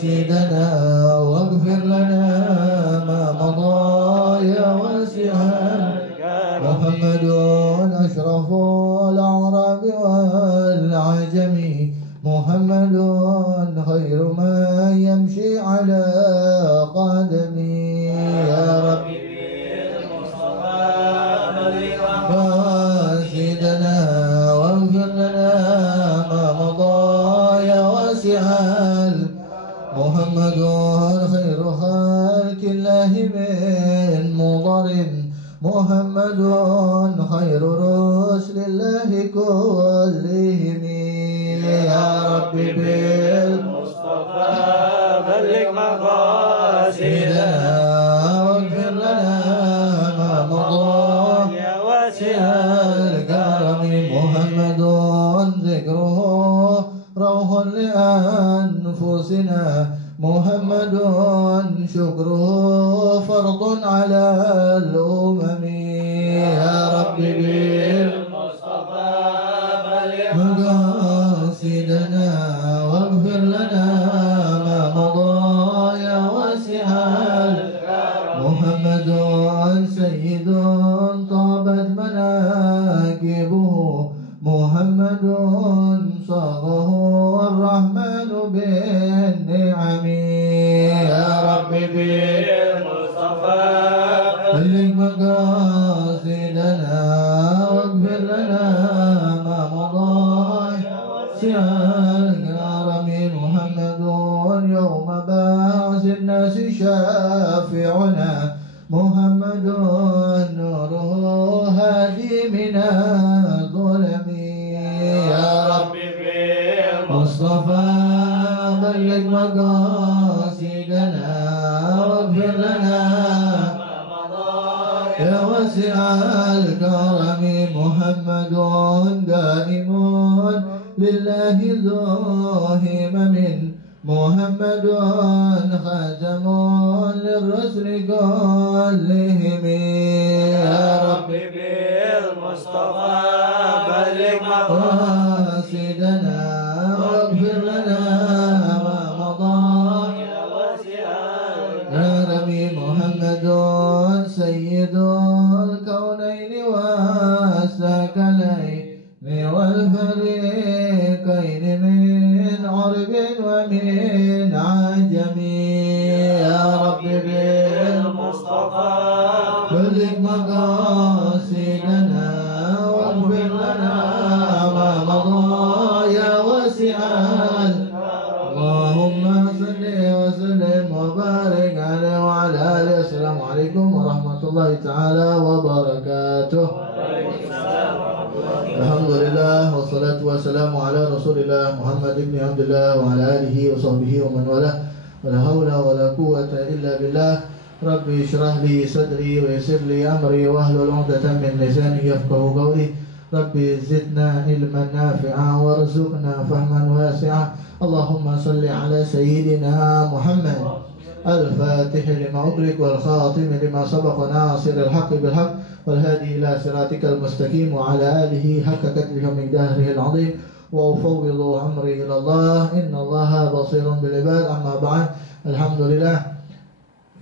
مقاصدنا واغفر لنا ما مضى يا واسع محمد أشرف الأعراب والعجم محمد خير من يمشي على قدمي يا رب مقاصدنا واغفر لنا ما مضى يا واسع محمد خير خلق الله من مضر محمد خير رسل الله كلهم يا رب بالمصطفى بلغ مقاصدنا واغفر لنا ما مضى يا واسع الكرم محمد ذكره روح لأنفسنا محمد شكره فرض على الأمم يا رب بالمصطفى بلغ مقاصدنا واغفر لنا ما مضى يا واسع محمد سيد طابت مناكبه محمد صاغه الرحمن بالنعم يا رب بالمصطفى بلغ مقاصدنا واغفر لنا ما مضى يا الكرم محمد يوم بعث الناس شافعنا محمد نوره هادي من الظلم يا رب بالمصطفى بلغ مقاصدنا واغفر لنا ما مضى يا واسع الكرم محمد دائم لله ذو همم محمد خاتم للرسل كلهم يا رب بالمصطفى بلغ مقاصدنا واغفر لنا ما مضى يا واسع الكرم محمد سيد الكونين والثقلين والفريقين من عرب ومن عجم يا رب بالمصطفى بلغ مقاصدنا واغفر لنا ما مضى يا واسع اللهم صل وسلم وبارك عليه وعلى آله. السلام عليكم ورحمة الله تعالى وبركاته. Alhamdulillah wassalatu wassalamu ala Rasulillah Muhammad ibn Abdullah wa ala alihi wa sahbihi wa man walah. Wala hawla wala quwwata illa billah. Rabbi shrah li sadri wa yassir li amri wa hlul 'uqdatam min lisani yafqahu qawli. Rabbi zidna ilman nafi'a warzuqna fahman wasi'a. Allahumma salli ala sayyidina Muhammad الفاتح لما أغلق والخاتم لما سبق ناصر الحق بالحق والهادي إلى صراطك المستقيم وعلى آله حق قدره ومقداره العظيم وأفوض أمري إلى الله إن الله بصير بالعباد. أما بعد. Alhamdulillah,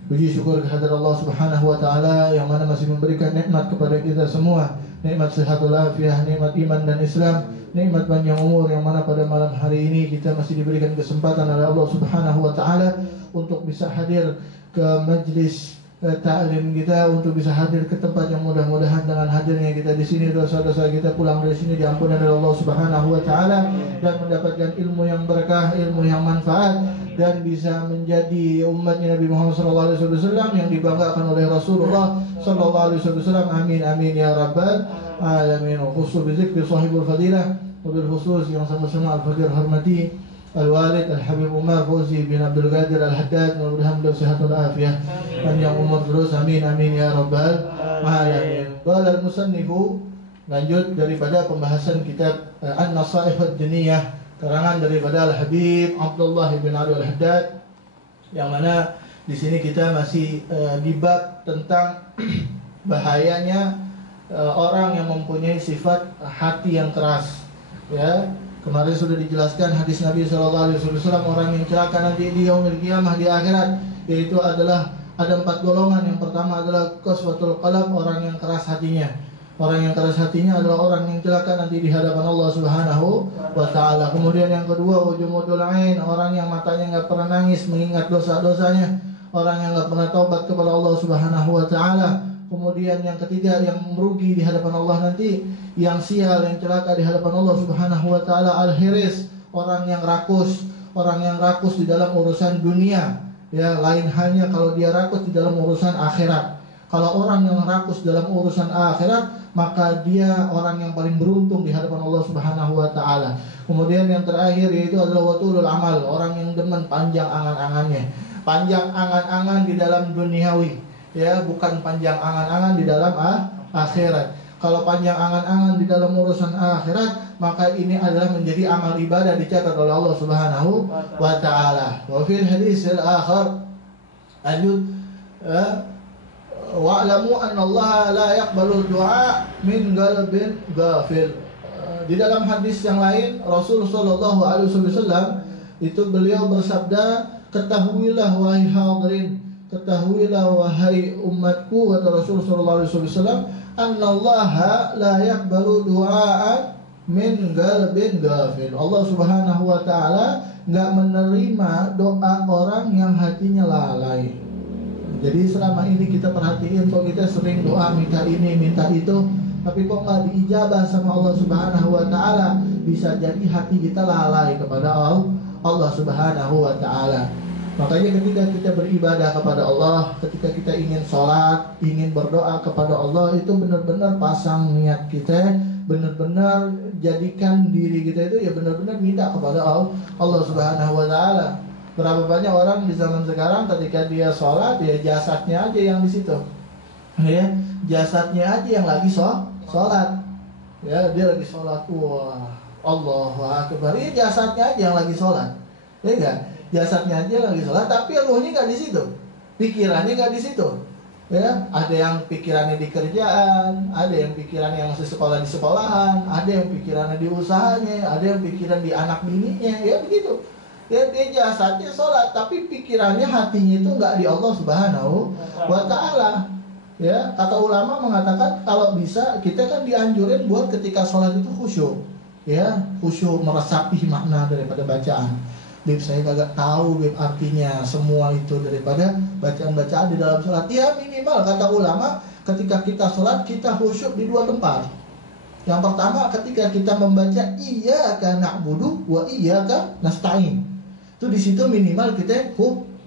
puji syukur kehadirat Allah Subhanahu wa taala yang mana masih memberikan nikmat kepada kita semua, nikmat sehat walafiat, nikmat iman dan Islam, nikmat panjang umur yang mana pada malam hari ini kita masih diberikan kesempatan oleh Allah Subhanahu wa taala untuk bisa hadir ke majlis ta'lim kita, untuk bisa hadir ke tempat yang mudah-mudahan dengan hadirnya kita di sini dosa-dosa kita pulang dari sini diampuni oleh Allah Subhanahu wa taala dan mendapatkan ilmu yang berkah, ilmu yang manfaat dan bisa menjadi umatnya Nabi Muhammad SAW yang dibanggakan oleh Rasulullah SAW. Amin amin ya rabbal alamin. Khusus bizikri sahibul fadilah, wabil khusus yang sama-sama al-faqir hormati Al-Walid Al-Habib Umar Fauzi bin Abdul Qadir Al-Haddad, mudah-mudahan beliau sehat walafiat, panjang umur terus, amin amin ya rabbal alamin. Qala al-musannifu, lanjut daripada pembahasan kitab An-Nasaih ad-Diniyah karangan daripada Al-Habib Abdullah bin Ali Al-Haddad, yang mana di sini kita masih di bab tentang bahayanya orang yang mempunyai sifat hati yang keras, ya. Kemarin sudah dijelaskan hadis Nabi SAW, orang yang celaka nanti di yaumil qiyamah, di akhirat, yaitu adalah ada 4 golongan. Yang pertama adalah qaswatul qalb, orang yang keras hatinya. Orang yang keras hatinya adalah orang yang celaka nanti di hadapan Allah Subhanahu wa ta'ala. Kemudian yang kedua, ujumudul ain, orang yang matanya nggak pernah nangis mengingat dosa-dosanya, orang yang nggak pernah taubat kepada Allah Subhanahu wa ta'ala. Kemudian yang ketiga, yang merugi di hadapan Allah nanti, yang sial, yang celaka di hadapan Allah Subhanahu wa ta'ala, al-hiris, orang yang rakus di dalam urusan dunia. Ya, lain hanya kalau dia rakus di dalam urusan akhirat. Kalau orang yang rakus dalam urusan akhirat, maka dia orang yang paling beruntung di hadapan Allah Subhanahu wa ta'ala. Kemudian yang terakhir yaitu adalah watulul amal, orang yang demen panjang angan-angannya. Panjang angan-angan di dalam duniawi, ya, bukan panjang angan-angan di dalam akhirat. Kalau panjang angan-angan di dalam urusan akhirat, maka ini adalah menjadi amal ibadah dicatat oleh Allah Subhanahu wa ta'ala. Wa fil hadis al-akhar lanjut, wa'lamu anna Allah la yaqbalu du'a min qalbin ghafil. Di dalam hadis yang lain, Rasul sallallahu alaihi wasallam itu beliau bersabda, ketahuilah wahai hadirin, ketahuilah wahai umatku, kata Rasul sallallahu alaihi wasallam, annallaha la yaqbalu du'aan min qalbin ghafil. Allah Subhanahu wa taala enggak menerima doa orang yang hatinya lalai. Jadi selama ini kita perhatiin, kok kita sering doa minta ini, minta itu, tapi kok nggak diijabah sama Allah Subhanahu wa ta'ala. Bisa jadi hati kita lalai kepada Allah Subhanahu wa ta'ala. Makanya ketika kita beribadah kepada Allah, ketika kita ingin sholat, ingin berdoa kepada Allah, itu benar-benar pasang niat kita, benar-benar jadikan diri kita itu ya benar-benar minta kepada Allah Subhanahu wa ta'ala. Berapa banyak orang di zaman sekarang ketika dia sholat, ya jasadnya aja yang di situ, ya jasadnya aja yang lagi sholat, ya dia lagi sholat, wah Allahu Akbar, ya jasadnya aja yang lagi sholat, ya enggak, jasadnya aja yang lagi sholat, tapi ruhnya nggak di situ, pikirannya nggak di situ, ya ada yang pikirannya di kerjaan, ada yang pikirannya yang masih sekolah di sekolahan, ada yang pikirannya di usahanya, ada yang pikiran di anak bininya, ya begitu. Ya, dia jasadnya sholat, tapi pikirannya, hatinya itu nggak di Allah Subhanahu wa ta'ala. Ya, kata ulama mengatakan kalau bisa kita kan dianjurin buat ketika sholat itu khusyuk, ya khusyuk, meresapi makna daripada bacaan. Beb, saya kagak tahu beb artinya semua itu daripada bacaan-bacaan di dalam sholat. Ya minimal kata ulama ketika kita sholat kita khusyuk di 2 tempat. Yang pertama ketika kita membaca iyyaka na'budu wa iyyaka nasta'in. Itu di situ minimal kita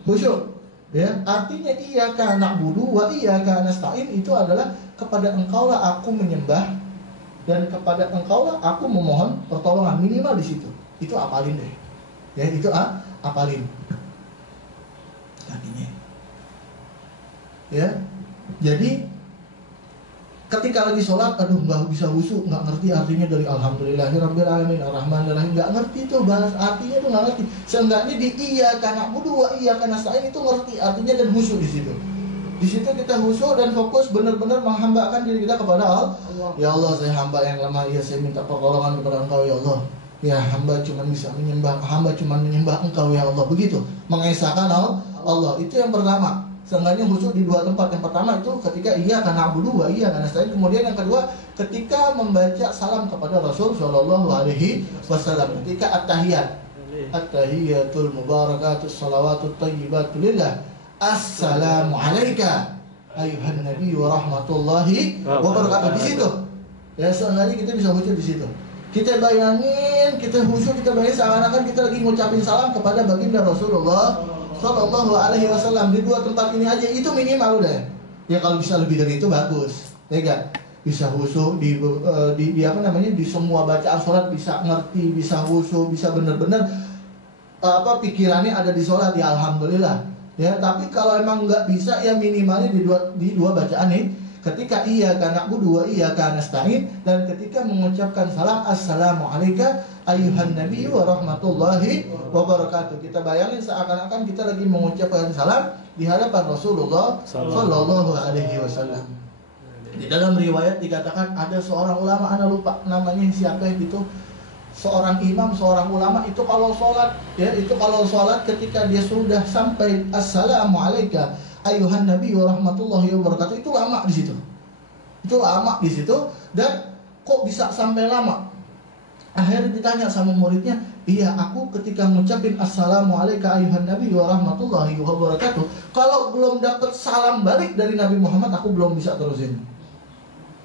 khusyuk, ya. Artinya iyyaka na'budu wa iyyaka nasta'in itu adalah kepada engkaulah aku menyembah dan kepada engkaulah aku memohon pertolongan. Minimal di situ. Itu apalin deh. Ya, itu apalin. Artinya. Ya. Jadi ketika lagi sholat, aduh nggak bisa khusyuk, nggak ngerti artinya dari Alhamdulillahirabbil alamin arrahmanirrahim, nggak ngerti tuh bahas artinya tuh nggak ngerti. Seenggaknya di iyyaka na'budu wa iyyaka nasta'in itu ngerti artinya dan khusyuk di situ. Di situ kita khusyuk dan fokus benar-benar menghambakan diri kita kepada Allah. Ya Allah, saya hamba yang lemah, ya saya minta pertolongan kepada Engkau ya Allah. Ya hamba cuma bisa menyembah, hamba cuma menyembah Engkau ya Allah. Begitu, mengesahkan Allah. Itu yang pertama. Seenggaknya khusyuk di 2 tempat. Yang pertama itu ketika iyyaka na'budu wa iyyaka nasta'in. Kemudian yang kedua ketika membaca salam kepada Rasul sallallahu alaihi wasallam, ketika at-tahiyat. At-tahiyatul mubarakatus salawatut thayyibatu lillah. Assalamu alayka ayuhan nabi wa rahmatullahi wa barakatuh. Di situ. Ya seenggaknya kita bisa khusyuk di situ. Kita bayangin, kita khusyuk, kita bayangin seakan-akan kita lagi ngucapin salam kepada baginda Rasulullah Sallallahu alaihi wasallam. Di 2 tempat ini aja itu minimal udah. Ya kalau bisa lebih dari itu bagus. Ya kan? Bisa khusyuk di apa namanya, di semua bacaan sholat bisa ngerti, bisa khusyuk, bisa benar-benar pikirannya ada di sholat, ya alhamdulillah. Ya, tapi kalau emang nggak bisa ya minimalnya di dua bacaan nih. Ketika iyyaka na'budu wa iyyaka nasta'in, dan ketika mengucapkan salam assalamu alayka ayuhan nabi wa rahmatullahi wa barakatuh. Kita bayangin seakan-akan kita lagi mengucapkan salam di hadapan Rasulullah sallallahu alaihi wasallam. Di dalam riwayat dikatakan ada seorang ulama, ana lupa namanya siapa gitu, seorang imam, seorang ulama itu kalau sholat, ya itu kalau sholat ketika dia sudah sampai assalamualaikum ayuhan nabi wa rahmatullahi wabarakatuh, itu lama di situ. Itu lama di situ, dan kok bisa sampai lama? Akhirnya ditanya sama muridnya, iya aku ketika ngucapin assalamualaikum ayuhan nabi wa rahmatullahi wabarakatuh, kalau belum dapat salam balik dari Nabi Muhammad aku belum bisa terusin.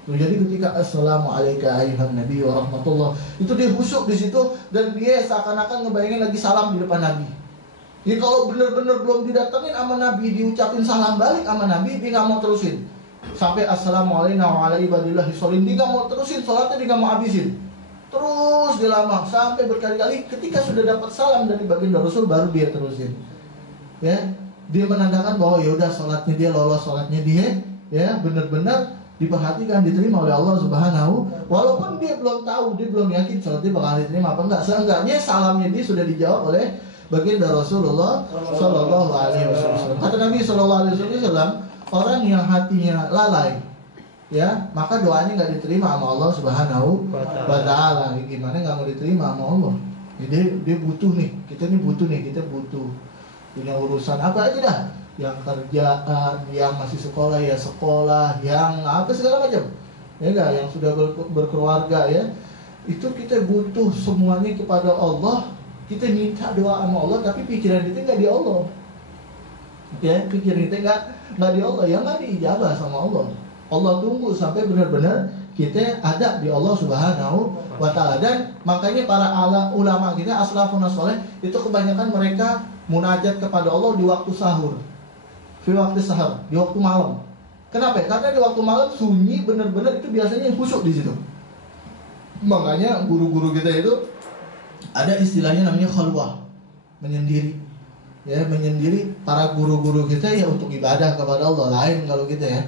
Jadi ketika assalamualaikum ayuhan nabi wa rahmatullah, itu dia khusyuk di situ, dan dia seakan-akan ngebayangin lagi salam di depan Nabi. Jadi kalau benar-benar belum didatengin sama Nabi, diucapin salam balik sama Nabi, dia nggak mau terusin. Sampai assalamualaikum warahmatullahi wabarakatuh, dia nggak mau terusin sholatnya, dia nggak mau habisin. Terus dia lama sampai berkali-kali. Ketika sudah dapat salam dari baginda Rasul, baru dia terusin. Ya, dia menandakan bahwa ya udah sholatnya dia lolos, sholatnya dia ya benar-benar diperhatikan, diterima oleh Allah Subhanahu. Walaupun dia belum tahu, dia belum yakin sholatnya bakal diterima apa enggak, seenggaknya salamnya dia sudah dijawab oleh baginda Rasulullah Sallallahu Alaihi Wasallam. Kata Nabi Sallallahu Alaihi Wasallam, orang yang hatinya lalai, ya maka doanya nggak diterima sama Allah Subhanahu wa Ta'ala. Gimana nggak mau diterima sama Allah? Jadi dia butuh nih, kita butuh punya urusan apa aja dah, yang kerjaan, yang masih sekolah ya sekolah, yang apa segala macam, ya enggak, yang sudah berkeluarga ya, itu kita butuh semuanya kepada Allah. Kita minta doa sama Allah, tapi pikiran kita nggak di Allah, ya pikiran kita nggak di Allah, yang nggak diijabah sama Allah. Allah tunggu sampai benar-benar kita ada di Allah Subhanahu wa Ta'ala. Dan makanya para ulama kita aslafun saleh itu kebanyakan mereka munajat kepada Allah di waktu sahur, di waktu sahur, di waktu malam. Kenapa? Karena di waktu malam sunyi benar-benar, itu biasanya khusyuk di situ. Makanya guru-guru kita itu ada istilahnya namanya khalwah, menyendiri. Ya, menyendiri para guru-guru kita ya untuk ibadah kepada Allah. Lain kalau kita ya,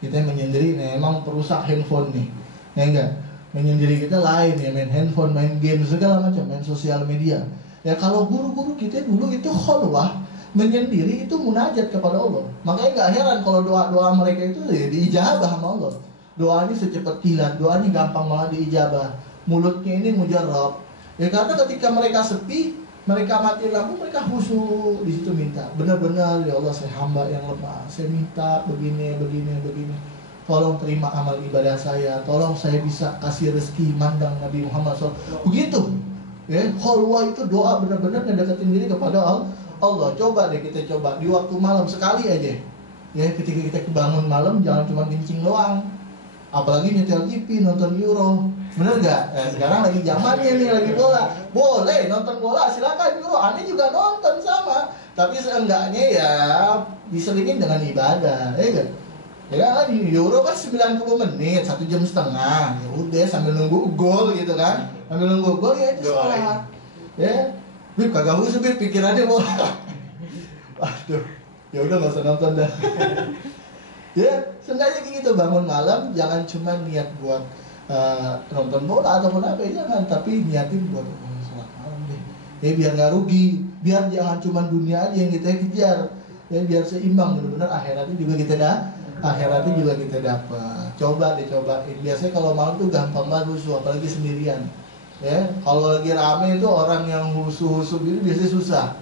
kita menyendiri memang perusak handphone nih, ya enggak? Menyendiri kita lain ya, main handphone, main game segala macam, main sosial media. Ya kalau guru-guru kita dulu itu khalwah, menyendiri, itu munajat kepada Allah. Makanya gak heran kalau doa-doa mereka itu ya diijabah sama Allah. Doanya secepat kilat, doanya gampang banget diijabah. Mulutnya ini mujarrab. Ya karena ketika mereka sepi, mereka mati lampu, mereka khusyuk di situ minta. Benar-benar ya Allah, saya hamba yang lemah, saya minta begini. Tolong terima amal ibadah saya, tolong saya bisa kasih rezeki mandang Nabi Muhammad SAW. Begitu. Ya, khalwah itu doa benar-benar ngedeketin diri kepada Allah. Coba deh kita coba di waktu malam sekali aja. Ya, ketika kita bangun malam jangan cuma kencing doang. Apalagi nyetel TV, nonton Euro. Bener gak? Sekarang lagi zamannya nih, lagi bola. Boleh nonton bola, silakan Euro. Aneh juga nonton sama. Tapi seenggaknya ya diselingin dengan ibadah, ya kan? Ya kan Euro kan 90 menit, 1 jam setengah. Ya udah sambil nunggu gol gitu kan. Sambil nunggu gol ya itu sholat. Ya. Bib kagak usah Bib, pikirannya bola. Aduh. Ya udah enggak usah nonton dah. Ya, seenggaknya gitu, bangun malam jangan cuma niat buat nonton bola ataupun apa, jangan, tapi niatin buat sholat malam deh. Ya biar nggak rugi, biar jangan cuma dunia aja yang kita kejar. Ya biar seimbang, benar-benar akhiratnya juga kita dapat. Coba dicobain. Biasanya kalau malam tuh gampang banget khusyuk, apalagi sendirian. Ya, kalau lagi rame itu orang yang khusyuk gitu biasanya susah.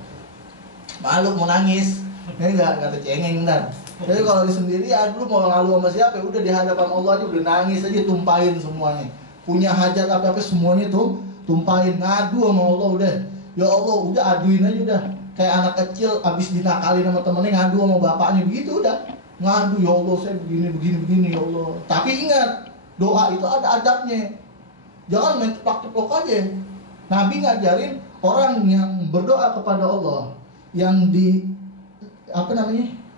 Malu mau nangis, ya enggak kata cengeng dan. Jadi kalau di sendirian, lu mau ngalu sama siapa, udah di hadapan Allah aja udah nangis aja, tumpahin semuanya. Punya hajat apa-apa semuanya tuh tumpahin, ngadu sama Allah udah. Ya Allah, udah aduin aja udah. Kayak anak kecil abis dinakalin sama temennya, ngadu sama bapaknya begitu udah. Ngadu, ya Allah saya begini ya Allah. Tapi ingat, doa itu ada adabnya. Jangan main ceplok-ceplok aja. Nabi ngajarin orang yang berdoa kepada Allah, yang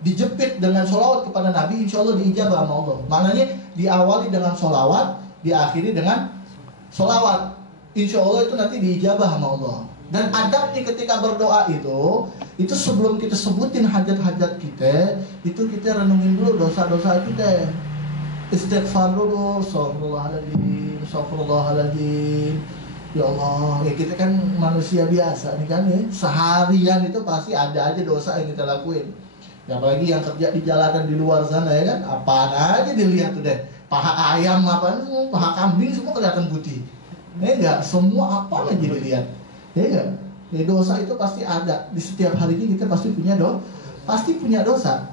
dijepit dengan sholawat kepada Nabi, insya Allah diijabah sama Allah. Maknanya diawali dengan sholawat, diakhiri dengan sholawat, insya Allah itu nanti diijabah sama Allah. Dan adabnya ketika berdoa itu sebelum kita sebutin hajat-hajat kita, itu kita renungin dulu dosa-dosa kita. Istighfar dulu, astagfirullahaladzim. Ya Allah, ya kita kan manusia biasa nih kan ya. Seharian itu pasti ada aja dosa yang kita lakuin. Ya, apalagi yang kerja di jalanan di luar sana ya kan, apaan aja dilihat tuh deh. Paha ayam apaan, paha kambing semua kelihatan putih. Ya enggak, semua apa aja dilihat. Ya enggak? Ya, dosa itu pasti ada. Di setiap harinya kita pasti punya dosa.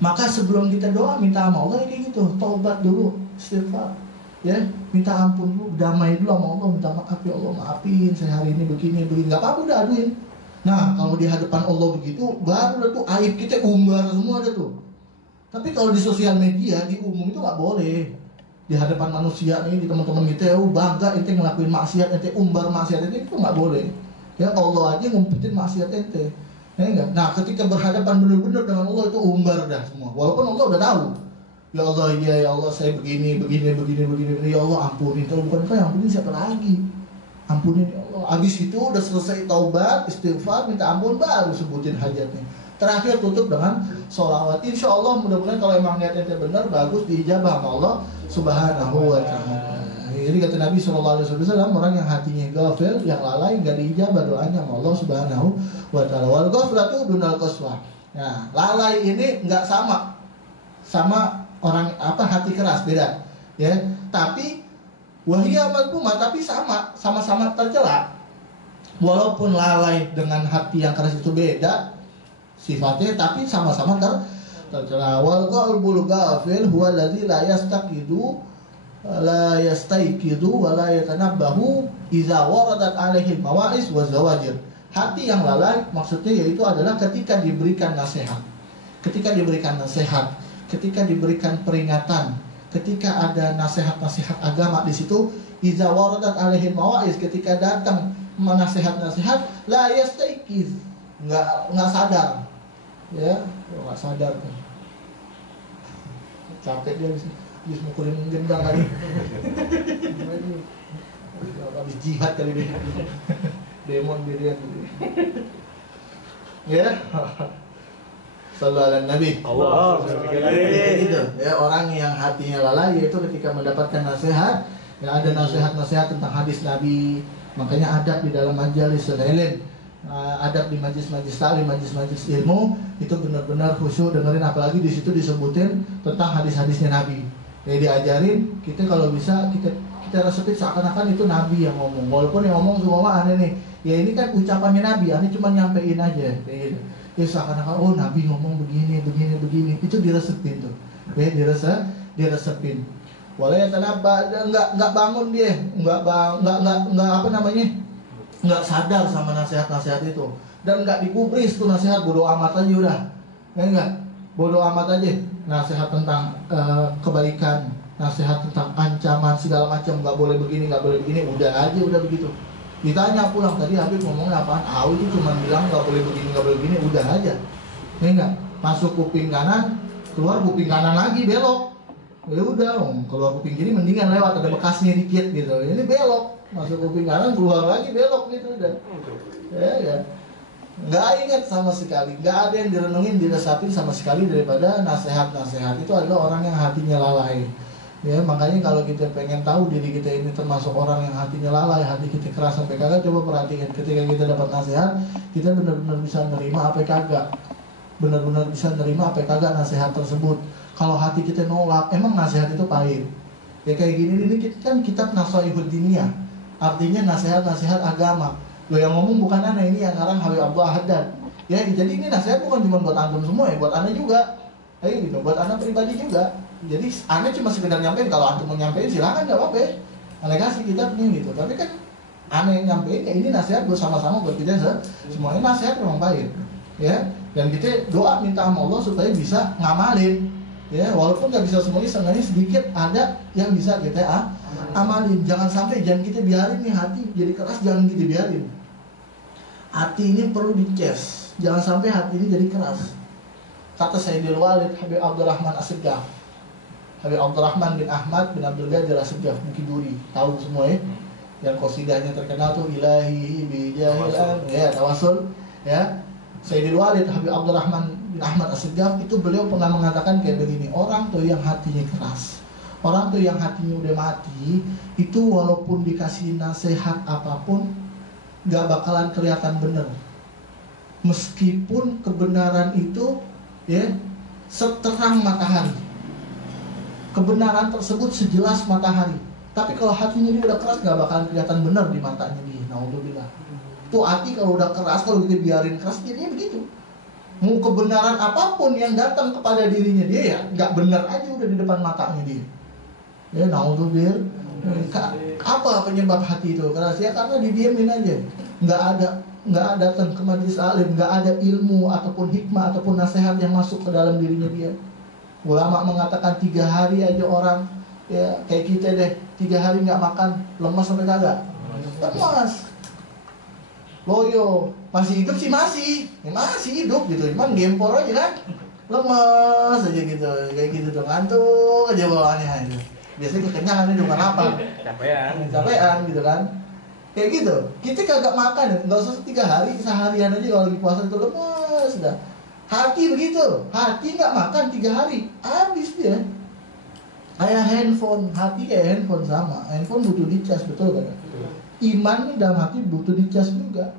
Maka sebelum kita doa minta sama Allah kayak gitu, taubat dulu, istighfar. Ya, minta ampun dulu, damai dulu sama Allah, minta maaf ya Allah, maafin saya hari ini begini, enggak apa-apa udah aduin. Nah, kalau di hadapan Allah begitu, baru tuh aib kita umbar semua ada tuh. Tapi kalau di sosial media, di umum itu nggak boleh. Di hadapan manusia nih, di teman-teman kita, bangga ente ngelakuin maksiat, ente umbar maksiat ente, itu nggak boleh. Ya Allah aja ngumpetin maksiat ente. Ya enggak? Nah, ketika berhadapan benar-benar dengan Allah itu umbar dah semua. Walaupun Allah udah tahu. Ya Allah, iya ya Allah, saya begini. Ya Allah, ampunin. Kalau bukan kau yang ampunin, siapa lagi? Ampunin ya Allah. Habis itu udah selesai taubat, istighfar, minta ampun, baru sebutin hajatnya. Terakhir tutup dengan sholawat. Insya Allah mudah-mudahan kalau emang niat ente benar, bagus, diijabah sama Allah Subhanahu wa Ta'ala. Jadi kata Nabi SAW, orang yang hatinya ghafil, yang lalai, nggak diijabah doanya sama Allah Subhanahu wa Ta'ala. Wal ghaflatu dunal qaswah. Nah, lalai ini nggak sama orang hati keras, beda. Ya, tapi wahiyya madhmumah, tapi sama-sama tercela. Walaupun lalai dengan hati yang keras itu beda sifatnya, tapi sama-sama tercela. Wal qalbul ghafil huwa alladzi la yastayqidu wa la yatanabbahu idza waradat alaihi mawa'is wa zawajir. Hati yang lalai maksudnya yaitu adalah ketika diberikan nasihat, ketika diberikan peringatan, ketika ada nasihat-nasihat agama di situ, idza waradat alaihi mawa'is, ketika datang nasihat-nasihat, la yastayqiz, enggak sadar. Ya, enggak sadar kan. Capek dia habis mukulin gendang kali. Habis jihad kali dia. Demon dia. Ya. Sallallahu alaihi Nabi. Allah. Gitu. Ya, orang yang hatinya lalai yaitu ketika mendapatkan nasihat, ya ada nasihat-nasihat tentang hadis Nabi. Makanya adab di dalam majelis ilmu, adab di majlis-majlis taklim, majlis-majlis ilmu itu benar-benar khusyuk dengerin, apalagi di situ disebutin tentang hadis-hadisnya Nabi. Ya diajarin, kita kalau bisa kita resepin seakan-akan itu Nabi yang ngomong. Walaupun yang ngomong semua aneh nih. Ya ini kan ucapannya Nabi, aneh cuma nyampein aja kayak gitu. Ya seakan-akan oh Nabi ngomong begini. Itu diresepin tuh. Ya diresepin. Walau tanabba, enggak bangun dia, enggak enggak sadar sama nasihat-nasihat itu, dan enggak digubris tuh nasihat, bodo amat aja udah. Ya enggak? Bodo amat aja. Nasihat tentang kebaikan, nasihat tentang ancaman segala macam, enggak boleh begini, udah aja udah begitu. Ditanya pulang tadi Habib ngomongnya apaan? Itu cuma bilang enggak boleh begini, udah aja. Ya enggak? Masuk kuping kanan, keluar kuping kanan lagi belok. Ya udah, keluar kuping kiri mendingan lewat, ada bekasnya dikit gitu. Ini belok, masuk kuping kanan, keluar lagi belok gitu udah. Ya. Nggak ingat sama sekali, nggak ada yang direnungin, diresapin sama sekali daripada nasihat-nasihat. Itu adalah orang yang hatinya lalai. Ya, makanya kalau kita pengen tahu diri kita ini termasuk orang yang hatinya lalai, hati kita keras sampai kagak, coba perhatikan ketika kita dapat nasihat, kita benar-benar bisa nerima apa kagak. Benar-benar bisa nerima apa kagak nasihat tersebut. Kalau hati kita nolak, emang nasihat itu pahit. Ya kayak gini ini kan kitab Nasaihud Diniyah. Artinya nasihat-nasihat agama. Loh yang ngomong bukan aneh, ini yang ngarang Habib Abdullah Haddad. Ya, jadi ini nasihat bukan cuma buat antum semua ya, buat aneh juga. Kayak gitu, buat aneh pribadi juga. Jadi aneh cuma sekedar nyampein, kalau antum mau nyampein silakan enggak apa-apa. Aneh kasih kitabnya gitu. Tapi kan aneh nyampein ya ini nasihat bersama-sama buat kita semuanya, nasihat memang pahit. Ya, dan kita doa minta sama Allah supaya bisa ngamalin. Ya, walaupun nggak bisa semuanya, seenggaknya sedikit ada yang bisa kita amalin. Jangan kita biarin nih hati jadi keras, jangan kita biarin. Hati ini perlu dicas, jangan sampai hati ini jadi keras. Kata Sayyidil Walid Habib Abdurrahman As-Segaf, Habib Abdurrahman bin Ahmad bin Abdul Ghadir As-Segaf, Bukiduri, tahu semua ya. Yang qasidahnya terkenal tuh ilahi bijahilan, ya tawasul, ya. Sayyidil Walid Habib Abdurrahman bin Ahmad As-Segaf itu beliau pernah mengatakan kayak begini, orang tuh yang hatinya keras, orang tuh yang hatinya udah mati, itu walaupun dikasih nasihat apapun gak bakalan kelihatan bener, meskipun kebenaran itu ya seterang matahari, kebenaran tersebut sejelas matahari, Tapi kalau hatinya dia udah keras, gak bakalan kelihatan benar di matanya dia. Naudzubillah. Tuh hati kalau udah keras, kalau kita biarin keras, jadinya begitu. Mau kebenaran apapun yang datang kepada dirinya dia, ya gak benar aja udah di depan matanya dia. Ya naudzubillah. Apa penyebab hati itu keras? Ya karena didiemin aja. Nggak datang ke majelis alim, nggak ada ilmu ataupun hikmah ataupun nasihat yang masuk ke dalam dirinya dia. Ulama mengatakan 3 hari aja orang, ya kayak kita deh, 3 hari nggak makan, lemas sampai kagak? Lemas, loyo, masih hidup sih masih hidup gitu, cuman gempor aja kan, lemas aja gitu, kayak gitu tuh, ngantuk aja bawaannya itu. Biasanya kekenyangan itu bukan apa? Capean gitu kan. Kayak gitu, kita kagak makan, nggak usah 3 hari, seharian aja kalau lagi puasa itu lemas dah. Hati begitu, hati nggak makan 3 hari, habis dia. Kayak handphone, hati kayak handphone sama. Handphone butuh dicas, betul kan? Iman nih dalam hati butuh dicas juga.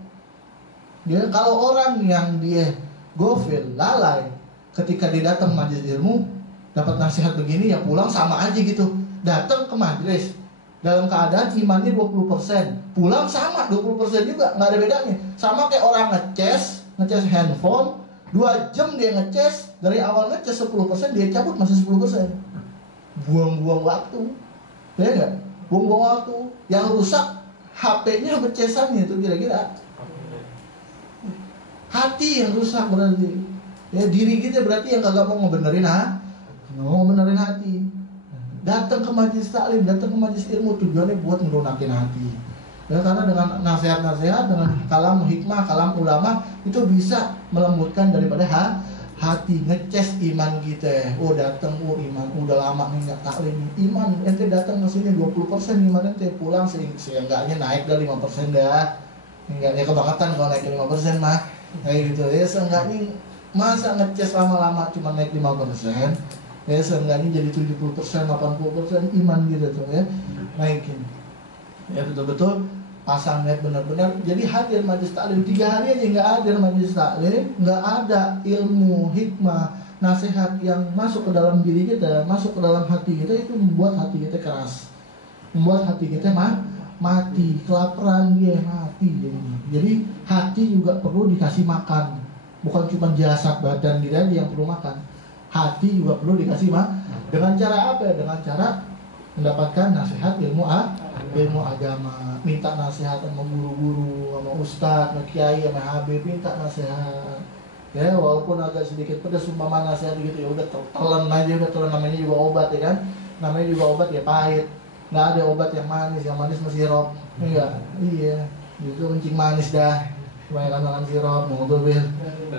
Dia kalau orang yang dia gofil, lalai, ketika dia datang majelis ilmu, dapat nasihat begini ya pulang sama aja gitu. Datang ke majelis dalam keadaan imannya 20%, pulang sama 20% juga, nggak ada bedanya. Sama kayak orang ngecas handphone 2 jam dia ngecas, dari awal ngecas 10%, dia cabut masih 10%. Buang-buang waktu, ya nggak? Buang-buang waktu. Yang rusak HP-nya ngecasannya itu kira-kira. Hati yang rusak berarti. Ya diri kita berarti yang kagak mau ngebenerin hati. Datang ke majelis taklim, datang ke majelis ilmu tujuannya buat melunakin hati. Ya, karena dengan nasihat-nasihat, dengan kalam hikmah, kalam ulama itu bisa melembutkan daripada hati, ngecas iman kita. Oh datang, iman udah lama nih nggak taklim. Iman ente datang ke sini 20%, iman ente pulang seenggaknya naik dah 5% dah. Enggaknya kebangetan kalau naik 5% mah. Kayak gitu. Ya seenggaknya masa ngecas lama-lama cuma naik 5%. Ya seenggaknya jadi 70%, 80% iman gitu tuh ya. Naikin. Ya betul-betul pasang net benar-benar. Jadi hadir majelis taklim 3 hari aja nggak hadir majelis taklim, nggak ada ilmu, hikmah, nasihat yang masuk ke dalam diri kita, masuk ke dalam hati kita, itu membuat hati kita keras, membuat hati kita mati, kelaparan dia mati jadinya. Jadi hati juga perlu dikasih makan, bukan cuma jasad badan kita yang perlu makan. Hati juga perlu dikasih dengan cara apa? Dengan cara mendapatkan nasihat ilmu agama, minta nasihat sama guru-guru, sama ustadz, sama kiai, sama habib, minta nasihat. Ya walaupun agak sedikit pedas umpama nasihat gitu, ya udah telan aja, udah telan, namanya juga obat ya kan, namanya juga obat ya pahit. Nggak ada obat yang manis masih sirup. Iya, itu kencing manis dah. Kebanyakan makan sirup,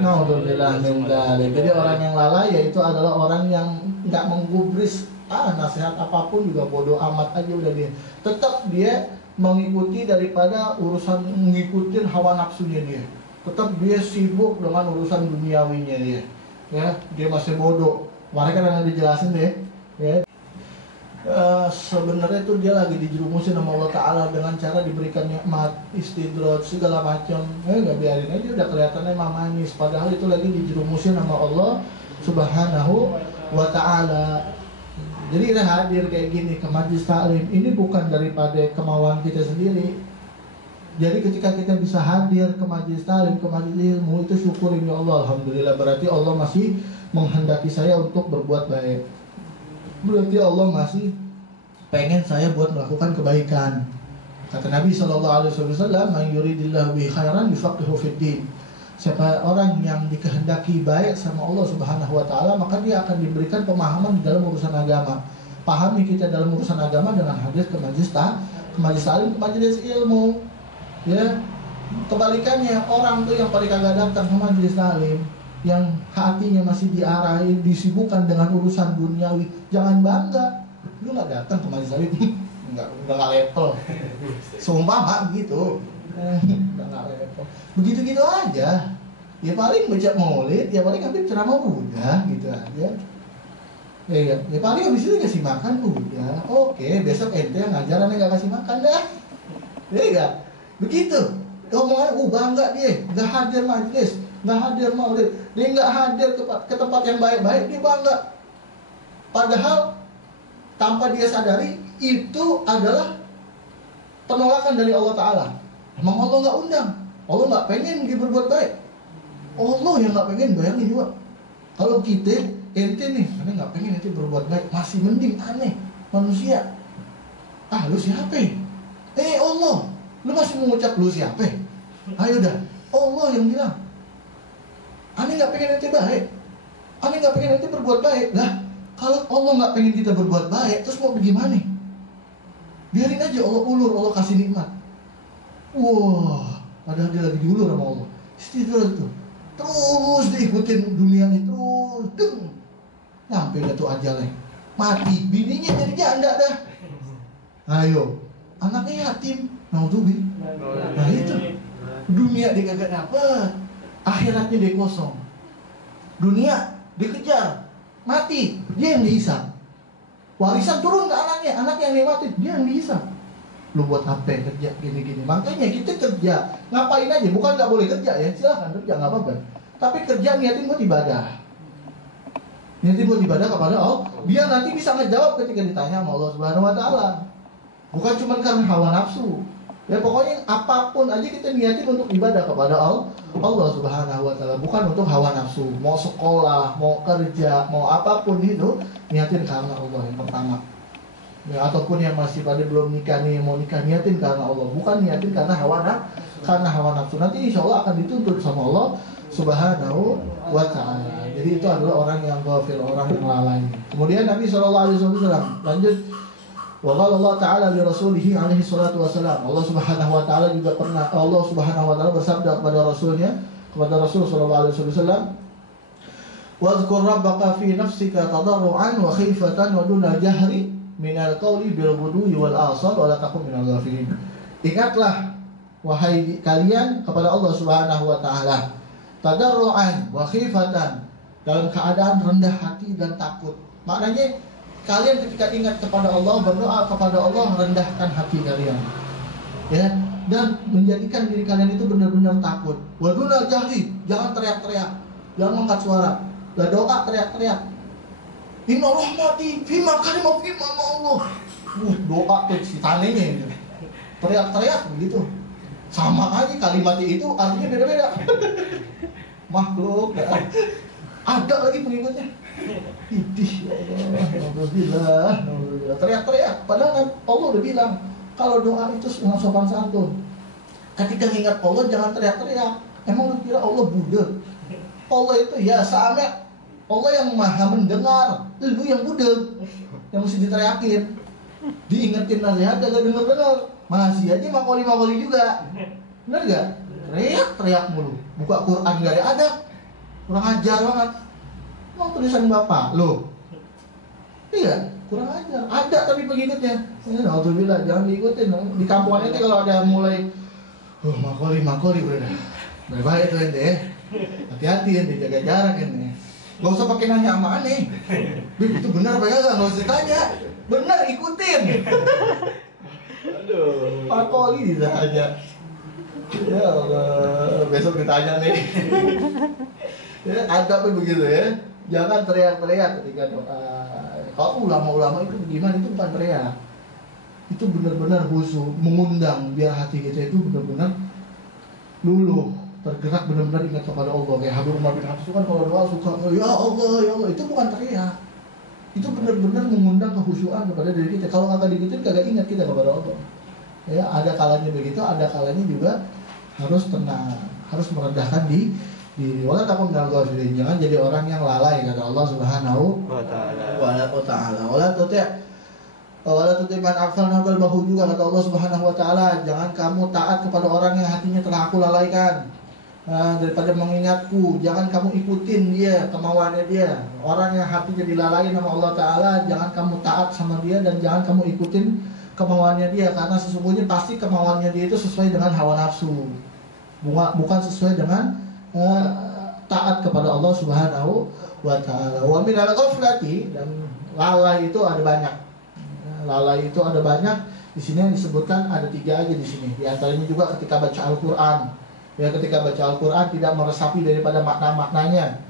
naudzubillah min dzalik. Jadi orang yang lalai yaitu adalah orang yang nggak menggubris nasihat apapun, juga bodoh amat aja udah dia. Tetap dia mengikuti daripada urusan mengikuti hawa nafsunya dia. Tetap dia sibuk dengan urusan duniawinya dia. Ya, dia masih bodoh. Kemarin kan yang dijelasin deh. Ya. Sebenarnya itu dia lagi dijerumusin sama Allah Ta'ala dengan cara diberikan nikmat, istidraj, segala macam. Nggak biarin aja, udah kelihatannya manis. Padahal itu lagi dijerumusin sama Allah Subhanahu wa Ta'ala. Jadi kita hadir kayak gini ke majelis taklim, ini bukan daripada kemauan kita sendiri. Jadi ketika kita bisa hadir ke majelis taklim, ke majelis ilmu, itu syukurin ya Allah, alhamdulillah, berarti Allah masih menghendaki saya untuk berbuat baik. Berarti Allah masih pengen saya buat melakukan kebaikan. Kata Nabi SAW, "Man yuridillahu bihi khairan yufaqihu fid din." Siapa orang yang dikehendaki baik sama Allah Subhanahu wa Ta'ala, maka dia akan diberikan pemahaman di dalam urusan agama. Pahami kita dalam urusan agama dengan hadir ke majelis taklim, ke majelis ilmu. Ya, kebalikannya orang tuh yang paling kagak datang ke majelis taklim, yang hatinya masih diarahin, disibukkan dengan urusan duniawi, jangan bangga. Lu nggak datang ke majelis taklim, udah nggak level. Sumpah gitu, udah nggak level. Begitu-gitu aja. Ya paling baca maulid, ya paling habis ceramah udah gitu aja. Ya paling habis itu kasih makan udah. Oke, besok ente yang ngajar, aneh nggak kasih makan dah. Ya enggak? Begitu. Omongannya bangga dia, nggak hadir majelis, nggak hadir maulid, dia nggak hadir ke tempat yang baik-baik, dia bangga. Padahal tanpa dia sadari itu adalah penolakan dari Allah Ta'ala. Emang Allah nggak undang, Allah nggak pengen dia berbuat baik. Allah yang nggak pengen, bayangin juga. Kalau kita, ente nih, aneh nggak pengen ente berbuat baik, masih mending aneh, manusia. Ah, lu siapa? Allah, lu masih mengucap lu siapa? Ayo dah, Allah yang bilang. Aneh nggak pengen ente baik, aneh nggak pengen ente berbuat baik. Lah, kalau Allah nggak pengen kita berbuat baik, terus mau bagaimana? Biarin aja Allah ulur, Allah kasih nikmat. Wah, padahal dia lagi diulur sama Allah. Istirahat tuh. Terus diikutin dunia ini terus, deng. Sampai dah tuh ajalnya. Mati, bininya jadi janda dah. Ayo, anaknya yatim. Nah itu. Dunia dia kagak dapet, akhiratnya dia kosong. Dunia dikejar, mati, dia yang dihisab. Warisan turun ke anaknya, anaknya yang mati, dia yang dihisab. Lu buat apa kerja gini-gini? Makanya kita kerja, ngapain aja, bukan nggak boleh kerja ya, silahkan kerja nggak apa-apa. Tapi kerja niatin buat ibadah, niatin buat ibadah kepada Allah. Biar nanti bisa ngejawab ketika ditanya sama Allah Subhanahu Wa Taala. Bukan cuma karena hawa nafsu. Ya pokoknya apapun aja kita niatin untuk ibadah kepada Allah Subhanahu Wa Taala, bukan untuk hawa nafsu. Mau sekolah, mau kerja, mau apapun itu niatin karena Allah yang pertama. Ya, ataupun yang masih pada belum nikah nih, mau nikah, niatin karena Allah, bukan niatin karena hawa nafsu. Nanti insya Allah akan dituntut sama Allah Subhanahu Wa Taala. Jadi itu adalah orang yang ghafil, orang yang lalai. Kemudian Nabi SAW lanjut, wa qala Allah Ta'ala li rasulihi alaihi salatu wassalam. Allah Subhanahu Wa Taala juga pernah, Allah Subhanahu Wa Taala bersabda kepada Rasulnya, kepada Rasul SAW, wadhkur rabbaka fi nafsika tadarruan wa khifatan wa duna jahri minal qawli bil ghudwi wal asal wa la takun minal ghafilin. Ingatlah wahai kalian kepada Allah Subhanahu Wa Taala, tadarruan wa khifatan, dalam keadaan rendah hati dan takut. Maknanya kalian ketika ingat kepada Allah, berdoa kepada Allah, rendahkan hati kalian, ya, dan menjadikan diri kalian itu benar-benar takut. Wa dunal jahri, jangan teriak-teriak, jangan angkat suara. Lah doa teriak-teriak. Inna rahmati fima kalimah fima Allah. Doa tuh si tanenya itu. Teriak-teriak begitu. Sama aja kalimat itu artinya beda-beda. Makhluk ya. Ada lagi pengikutnya. Idih ya Allah. Alhamdulillah. Teriak-teriak. Padahal Allah udah bilang kalau doa itu dengan sopan santun. Ketika ingat Allah jangan teriak-teriak. Emang lu kira Allah budek? Allah itu ya sama. Allah yang maha mendengar, lu yang budek, yang mesti diteriakin, diingetin nasihat gak denger-denger, masih aja makoli-makoli juga, bener gak? Teriak mulu, buka Quran gak ada, kurang ajar banget. Mau tulisan bapak, lo, iya, kurang ajar. Ada tapi pengikutnya, alhamdulillah jangan diikutin. Di kampungan ini kalau ada mulai, makoli udah, baik-baik tuh ente, hati-hati ente, jaga jarak ente. Gak usah pakai nanya sama aneh. Itu benar apa ya? Gak usah tanya. Benar, ikutin. Aduh, makoli bisa aja. Ya Allah, besok ditanya nih. Ya, ada apa begitu ya? Jangan teriak-teriak ketika doa. Kalau ulama-ulama itu gimana? Itu bukan teriak. Itu benar-benar khusyuk, mengundang biar hati kita itu benar-benar luluh, tergerak, benar-benar ingat kepada Allah. Kayak Habib Umar bin Hafs kan kalau doa suka ya Allah ya Allah, itu bukan teriak, itu benar-benar mengundang kehusyuan kepada diri kita. Kalau kagak digituin kagak ingat kita kepada Allah. Ya ada kalanya begitu, ada kalanya juga harus tenang, harus merendahkan diri. Wala takun minal ghafilin, jangan jadi orang yang lalai kata Allah Subhanahu wa taala. Wala tuti man aghfalna qalbahu, juga kata Allah Subhanahu wa taala, jangan kamu taat kepada orang yang hatinya telah aku lalaikan. Daripada mengingatku, jangan kamu ikutin dia, kemauannya dia. Orang yang hatinya dilalaikan sama Allah Ta'ala, jangan kamu taat sama dia dan jangan kamu ikutin kemauannya dia. Karena sesungguhnya pasti kemauannya dia itu sesuai dengan hawa nafsu, bukan sesuai dengan taat kepada Allah Subhanahu wa Ta'ala. Wa minal ghaflati, dan lalai itu ada banyak. Lalai itu ada banyak. Di sini yang disebutkan ada 3 aja di sini. Di antaranya juga ketika baca Al-Quran. Ya, ketika baca Al-Quran tidak meresapi daripada makna-maknanya.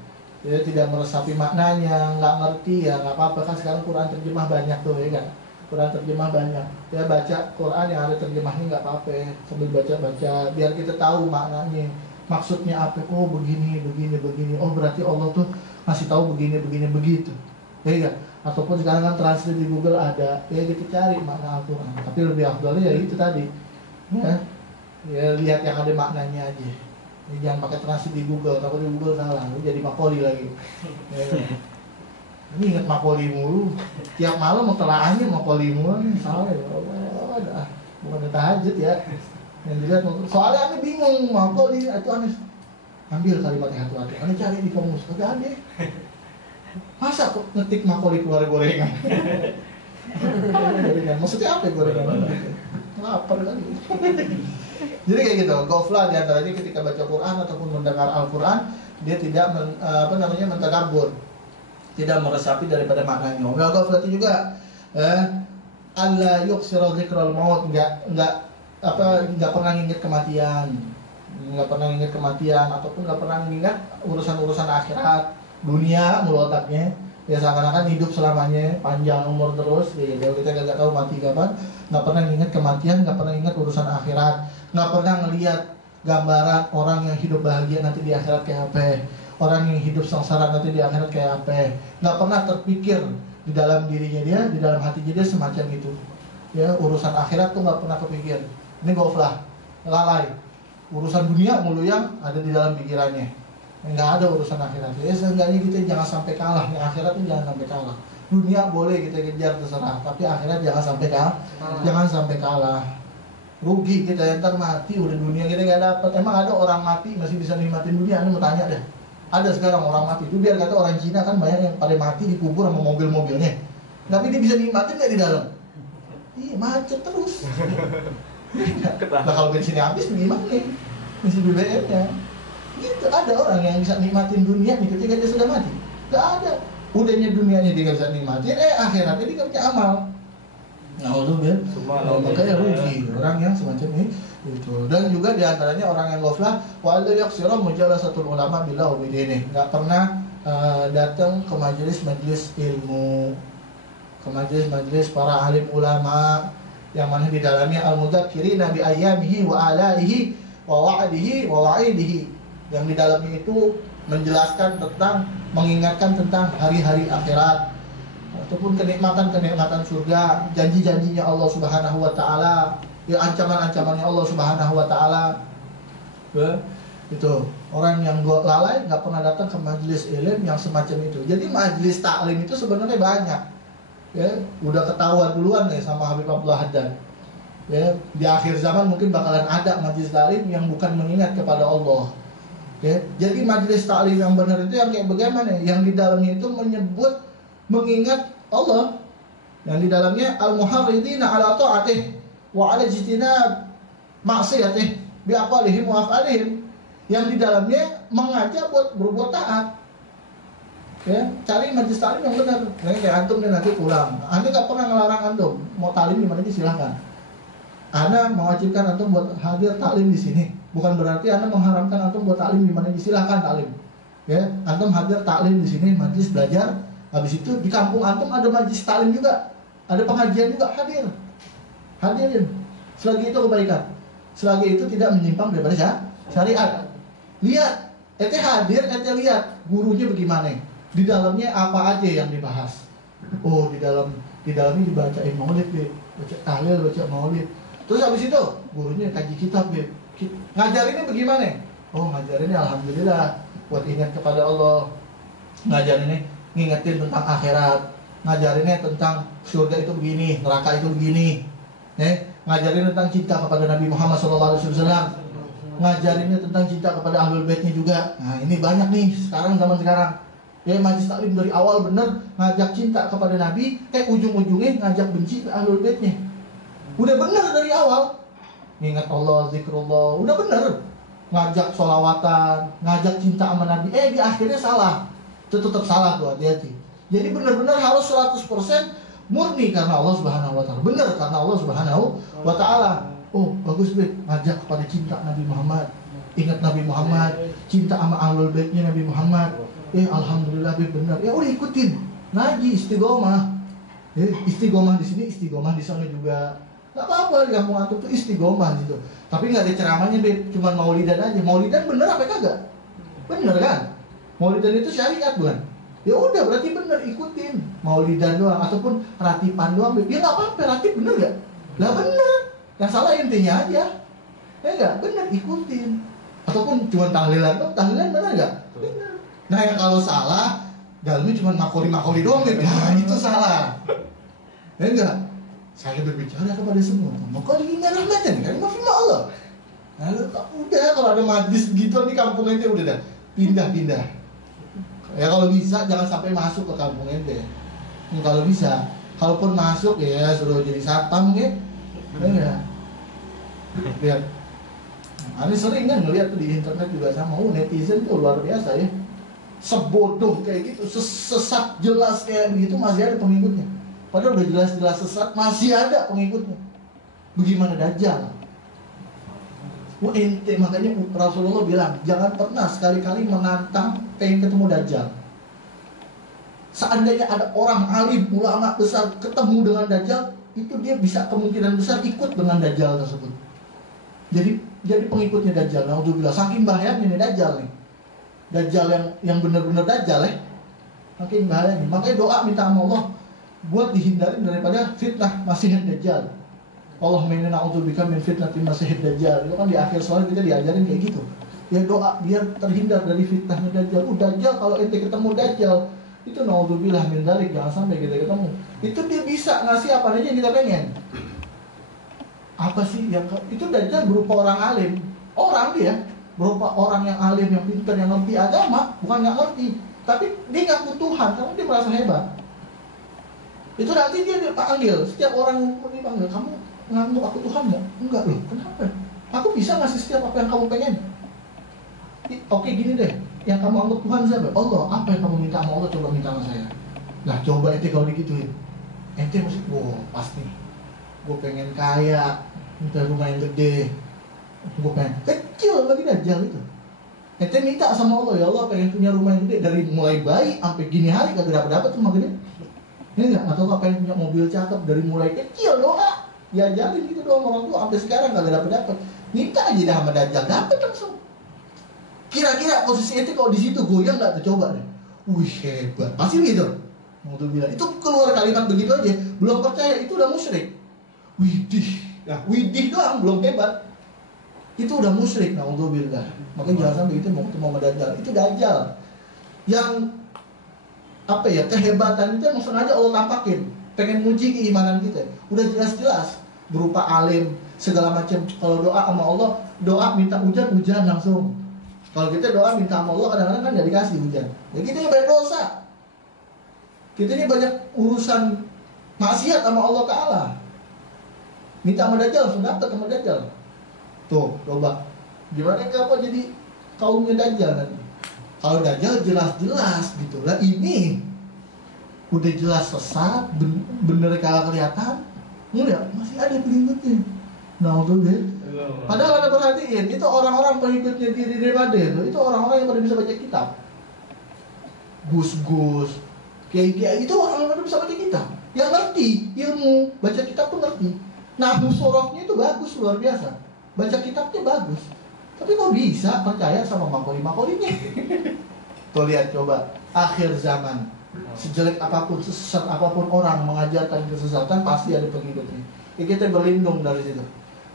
ya tidak meresapi maknanya, nggak ngerti ya nggak apa-apa, kan sekarang Quran terjemah banyak tuh ya kan, Quran terjemah banyak, ya baca Quran yang ada terjemahnya nggak apa-apa, sambil baca-baca biar kita tahu maknanya, maksudnya apa, oh begini begini begini, oh berarti Allah tuh masih tahu begini begini begitu, ya kan? Ataupun sekarang kan translate di Google ada, ya kita cari makna Al-Quran, tapi lebih afdalnya ya itu tadi, ya lihat yang ada maknanya aja. Jangan pakai translate di Google, takut di Google salah, lu jadi makoli lagi. Ya. Ini ingat makoli mulu, tiap malam mau telaahnya makoli mulu, salah ya Allah, dah bukan tahajud ya. Yang dilihat, soalnya aneh bingung makoli itu aneh. Ambil kalimat yang hati-hati, aneh cari di kamus, kagak ada. Masa kok ngetik makoli keluar gorengan? Gorengan, maksudnya apa gorengan? Lapar kali. Jadi kayak gitu, ghaflah diantaranya ketika baca Quran ataupun mendengar Al-Quran, dia tidak mentadabbur, tidak meresapi daripada maknanya. Enggak ghaflah itu juga alla yuksira dzikral maut, enggak pernah ingat kematian. Enggak pernah ingat kematian ataupun enggak pernah ingat urusan-urusan akhirat, dunia mulu otaknya. Ya seakan-akan hidup selamanya, panjang umur terus, ya kita gak tahu mati kapan. Nggak pernah ingat kematian, nggak pernah ingat urusan akhirat, nggak pernah ngelihat gambaran orang yang hidup bahagia nanti di akhirat kayak apa, orang yang hidup sengsara nanti di akhirat kayak apa, nggak pernah terpikir di dalam dirinya dia, di dalam hatinya dia semacam itu. Ya urusan akhirat tuh nggak pernah kepikir. Ini ghaflah, lalai. Urusan dunia mulu yang ada di dalam pikirannya. Nggak ada urusan akhirat. Ya seenggaknya kita jangan sampai kalah. Nih akhirat tuh jangan sampai kalah. Dunia boleh kita kejar terserah, tapi akhirat jangan sampai kalah. Jangan sampai kalah. Rugi kita, ntar mati udah dunia kita nggak dapat. Emang ada orang mati masih bisa nikmatin dunia? Anda mau tanya deh. Ada sekarang orang mati itu, biar kata orang Cina kan banyak yang pada mati dikubur sama mobil-mobilnya. Tapi dia bisa nikmatin nggak di dalam? Iya macet terus. Nah kalau bensinnya habis gimana nih? Isi BBM-nya. Gitu, ada orang yang bisa nikmatin dunia nih ketika dia sudah mati. Gak ada. Udahnya dunianya dia gak bisa nikmatin, akhiratnya dia gak punya amal. Nah itu kan, makanya rugi orang yang semacam ini. Itu. Dan juga diantaranya orang yang ghaflah, wa'ala yaksirah mujalasatul ulama bila ubidini. Gak pernah datang ke majelis-majelis ilmu, ke majelis-majelis para alim ulama, yang mana di dalamnya al-mudzakirina bi ayyamihi wa alaihi wa wa'adihi wa wa'idihi, yang di dalamnya itu menjelaskan tentang, mengingatkan tentang hari-hari akhirat ataupun kenikmatan-kenikmatan surga, janji-janjinya Allah Subhanahu wa taala, ya ancaman-ancamannya Allah Subhanahu wa taala. Itu orang yang lalai nggak pernah datang ke majelis ilmu yang semacam itu. Jadi majelis taklim itu sebenarnya banyak. Ya, udah ketahuan duluan nih sama Habib Abdullah Haddan. Ya, di akhir zaman mungkin bakalan ada majelis taklim yang bukan mengingat kepada Allah. Ya, jadi majelis taklim yang benar itu yang kayak bagaimana? Yang di dalamnya itu menyebut mengingat Allah, yang di dalamnya al-muharridina ala ta'atih wa ala ijtinab maksiyatih bi aqwalihim wa af'alihim, yang di dalamnya mengajak buat berbuat taat. Ya, cari majelis taklim yang benar. Kayak antum nih nanti pulang, Anda nggak pernah ngelarang antum mau taklim di mana aja silahkan. Anda mewajibkan antum buat hadir taklim di sini. Bukan berarti Anda mengharamkan antum buat taklim di mana silahkan taklim. Ya, antum hadir taklim di sini, majelis belajar. Habis itu di kampung antum ada majelis taklim juga, ada pengajian juga, hadirin. Selagi itu kebaikan, selagi itu tidak menyimpang daripada syariat. Lihat, ente hadir, ente lihat gurunya bagaimana, di dalamnya apa aja yang dibahas. Oh, di dalamnya dibacain maulid, baca tahlil, baca maulid. Terus habis itu gurunya kaji kitab, ngajarinnya bagaimana? Oh, ngajarinnya alhamdulillah buat ingat kepada Allah. Ngajarinnya ngingetin tentang akhirat, ngajarinnya tentang surga itu begini, neraka itu begini. Ngajarin tentang cinta kepada Nabi Muhammad SAW, ngajarinnya tentang cinta kepada ahlul baitnya juga. Nah, ini banyak nih zaman sekarang. Ya, majelis taklim dari awal bener ngajak cinta kepada Nabi, ujung-ujungnya ngajak benci ke ahlul baitnya. Udah bener dari awal. Ingat Allah, zikrullah, udah bener. Ngajak sholawatan, ngajak cinta sama Nabi, di akhirnya salah. Itu tetap salah tuh, hati-hati. Jadi benar-benar harus 100% murni karena Allah Subhanahu wa taala. Benar karena Allah Subhanahu wa taala. Oh, bagus Beb, ngajak kepada cinta Nabi Muhammad. Ingat Nabi Muhammad, cinta sama ahlul baitnya Nabi Muhammad. Alhamdulillah Bib benar. Ya udah ikutin. Ngaji istiqomah. Istiqomah di sini, istiqomah di sana juga. Gak apa-apa di kampung antum tuh istiqomah gitu. Tapi nggak ada ceramahnya Bib, cuma maulidan aja. Maulidan bener apa kagak? Bener kan? Maulidan itu syariat bukan? Ya udah berarti bener, ikutin. Maulidan doang ataupun ratipan doang Bib. Ya nggak apa-apa, ratip bener gak? Lah bener. Yang salah intinya aja. Ya nggak, bener ikutin. Ataupun cuma tahlilan doang, tahlilan bener gak? Bener. Nah yang kalau salah dalamnya cuma makoli doang Bib. Nah itu salah. Ya enggak? Saya berbicara kepada semua. Maka ini rahmatan kan maafin Allah. Lalu udah kalau ada majlis gitu di kampung ente udah dah pindah. Ya kalau bisa jangan sampai masuk ke kampung ente. Kalau bisa, kalaupun masuk ya suruh jadi satpam ya. Ya. Lihat. Ani sering kan ngeliat tuh di internet juga sama netizen tuh luar biasa ya. Sebodoh kayak gitu, sesat jelas kayak begitu masih ada pengikutnya. Padahal udah jelas-jelas sesat, masih ada pengikutnya. Bagaimana Dajjal? Ente makanya Rasulullah bilang, jangan pernah sekali-kali menantang pengen ketemu Dajjal. Seandainya ada orang alim, ulama besar ketemu dengan Dajjal, itu dia bisa kemungkinan besar ikut dengan Dajjal tersebut. Jadi pengikutnya Dajjal. Nah, untuk bilang saking bahayanya nih Dajjal nih. Dajjal yang benar-benar Dajjal ya. Saking bahayanya. Makanya doa minta sama Allah buat dihindarin daripada fitnah Masihid Dajjal. Allahumma inni na'udzubika min fitnatil Masihid Dajjal. Itu kan di akhir sholat kita diajarin kayak gitu. Ya doa biar terhindar dari fitnahnya Dajjal. Dajjal kalau ente ketemu Dajjal, itu na'udzubillah min dzalik, jangan sampai kita ketemu. Itu dia bisa ngasih apa aja yang kita pengen. Apa sih yang itu Dajjal berupa orang alim. Orang dia berupa orang yang alim, yang pintar, yang ngerti agama, bukan nggak ngerti. Tapi dia ngaku Tuhan karena dia merasa hebat. Itu nanti dia panggil, setiap orang yang dipanggil, kamu ngangguk aku Tuhan nggak? Enggak loh, kenapa? Aku bisa ngasih setiap apa yang kamu pengen. Oke gini deh, yang kamu anggap Tuhan siapa? Allah. Apa yang kamu minta sama Allah, coba minta sama saya. Nah coba ente kalau digituin, ente mesti, pas nih, gue pengen kaya, minta rumah yang gede, gue pengen kecil lagi Dajjal itu. Ente minta sama Allah, ya Allah pengen punya rumah yang gede, dari mulai bayi sampai gini hari kagak dapat rumah gede. Ini enggak, atau apa yang punya mobil cakep dari mulai kecil doa, diajarin gitu doang orang tua sampai sekarang nggak dapat. Minta aja dah sama Dajjal, dapat langsung. Kira-kira posisi itu kalau di situ goyang nggak tuh, coba deh. Wih hebat, pasti gitu. Mau tuh bilang itu keluar kalimat begitu aja, belum percaya itu udah musyrik. Widih doang belum hebat. Itu udah musyrik, naudzubillah. Makanya jangan sampai itu mau ketemu sama Dajjal. Itu Dajjal yang apa ya, kehebatan itu emang sengaja Allah tampakin, pengen nguji keimanan kita. Udah jelas-jelas berupa alim segala macam. Kalau doa sama Allah, doa minta hujan langsung. Kalau kita doa minta sama Allah kadang-kadang kan nggak dikasih hujan. Ya kita ini banyak dosa, kita ini banyak urusan maksiat sama Allah Ta'ala. Minta sama Dajjal langsung dapat sama Dajjal. Tuh coba gimana apa jadi kaumnya Dajjal nanti. Kalau Dajjal jelas-jelas gitu lah, ini udah jelas sesat, bener kagak kelihatan, enggak, masih ada pengikutnya. Nah tuh deh. Padahal ada perhatiin, itu orang-orang pengikutnya diri Made itu orang-orang yang pada bisa baca kitab. Gus-gus, kiai-kiai itu orang yang pada bisa baca kitab, yang ngerti ilmu, baca kitab tuh ngerti. Nah musorofnya itu bagus, luar biasa, baca kitabnya bagus. Tapi kok bisa percaya sama makoli-makolinya? Tuh lihat coba, akhir zaman, sejelek apapun, sesat apapun orang mengajarkan kesesatan, pasti ada pengikutnya. Ya, kita berlindung dari situ.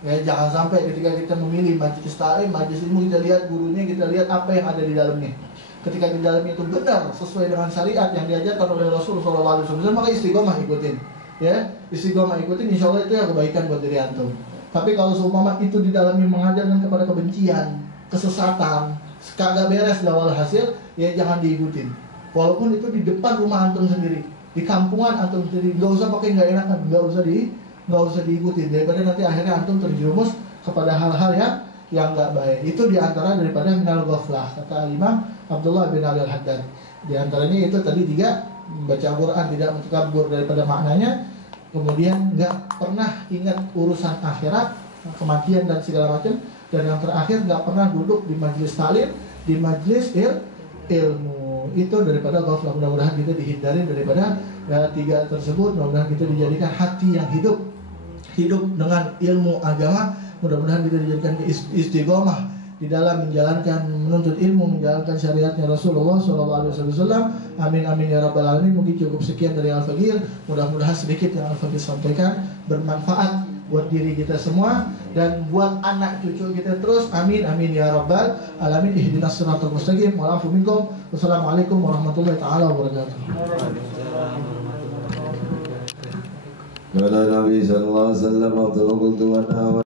Ya jangan sampai ketika kita memilih majelis ta'lim, majelis ilmu, kita lihat gurunya, kita lihat apa yang ada di dalamnya. Ketika di dalamnya itu benar sesuai dengan syariat yang diajarkan oleh Rasulullah SAW, maka istiqomah ikutin. Ya, istiqomah ikutin, insya Allah itu ya kebaikan buat diri antum. Tapi kalau seumpama itu di dalamnya mengajarkan kepada kebencian, kesesatan, kagak beres gawal hasil, ya jangan diikutin. Walaupun itu di depan rumah antum sendiri, di kampungan antum sendiri, nggak usah pakai nggak enakan, nggak usah diikutin. Daripada nanti akhirnya antum terjerumus kepada hal-hal yang nggak baik. Itu diantara daripada minal ghaflah, kata Imam Abdullah bin Al-Haddad. Di antaranya itu tadi 3, baca Quran tidak mentakabur daripada maknanya. Kemudian nggak pernah ingat urusan akhirat, kematian dan segala macam. Dan yang terakhir nggak pernah duduk di majelis ta'lim, di majelis ilmu. itu daripada ghaflah. Mudah-mudahan kita dihindari daripada ya, 3 tersebut. Mudah-mudahan kita dijadikan hati yang hidup dengan ilmu agama. Mudah-mudahan kita dijadikan istiqomah di dalam menjalankan, menuntut ilmu, menjalankan syariatnya Rasulullah SAW. Amin amin ya rabbal alamin. Mungkin cukup sekian dari Al-Faqir. Mudah-mudahan sedikit yang Al-Faqir sampaikan bermanfaat buat diri kita semua dan buat anak cucu kita terus. Amin amin ya rabbal alamin. Ihdinas siratal mustaqim. Wa'afu minkum. Wassalamualaikum warahmatullahi taala wabarakatuh. Nabi sallallahu alaihi wasallam